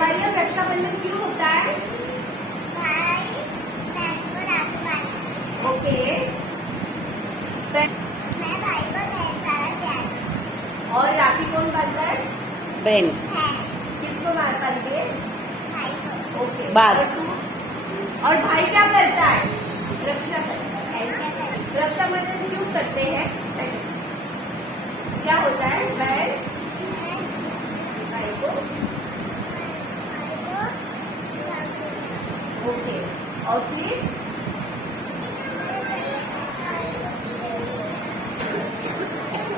मरियम, रक्षाबंधन क्यों होता है? भाई बहन को राखी बांधती ओके। है। मैं भाई को ढेर सारा प्यार और राखी कौन बांधता है? बहन। है। किसको बांधती है? भाई को ओके। बस। और भाई क्या करता है? रक्षा करता है। रक्षाबंधन क्यों करते हैं? क्या होता है? बहन भाई को। ओके। और फिर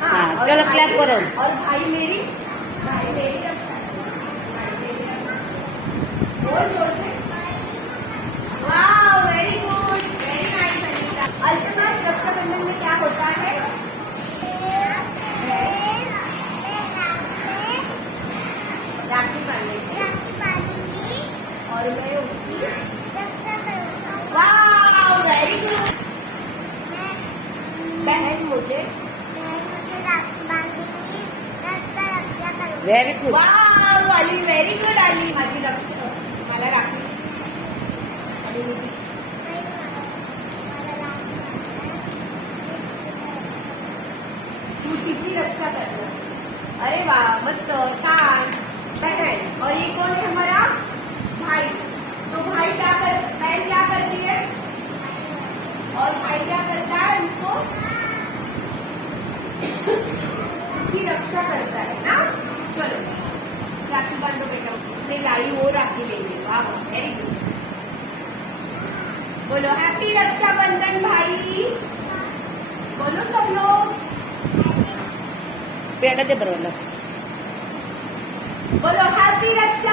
हाँ, और चलो भाई- clap करो। और भाई मेरी रक्षा करता है। भाई मेरी रक्षा करता है। और जोर से। वाह, very good, very nice Anita. Altamas, Rakshabandhan में क्या होता है? राखी बांधेंगे और मैं उसकी। वाह, वेरी गुड। बहन मुझे। Very good. Wow, Ali very good. Ali माझी रक्षा, मला राखी आणि मी तिची. तू तिची रक्षा करणार. अरे वाह, मस्त, छान. बहन, और ये कौन है हमारा? भाई. तो भाई क्या कर, बहन क्या करती है और भाई क्या करता है? इसको इसकी रक्षा करता है ना. चलो राखी बांधो बेटा. उसने लाई वो राखी लेंगे. वाह, वेरी गुड. बोलो हैप्पी रक्षाबंधन भाई. बोलो सब लोग. पेड़ दे बरोबर. बोलो हैप्पी रक्षा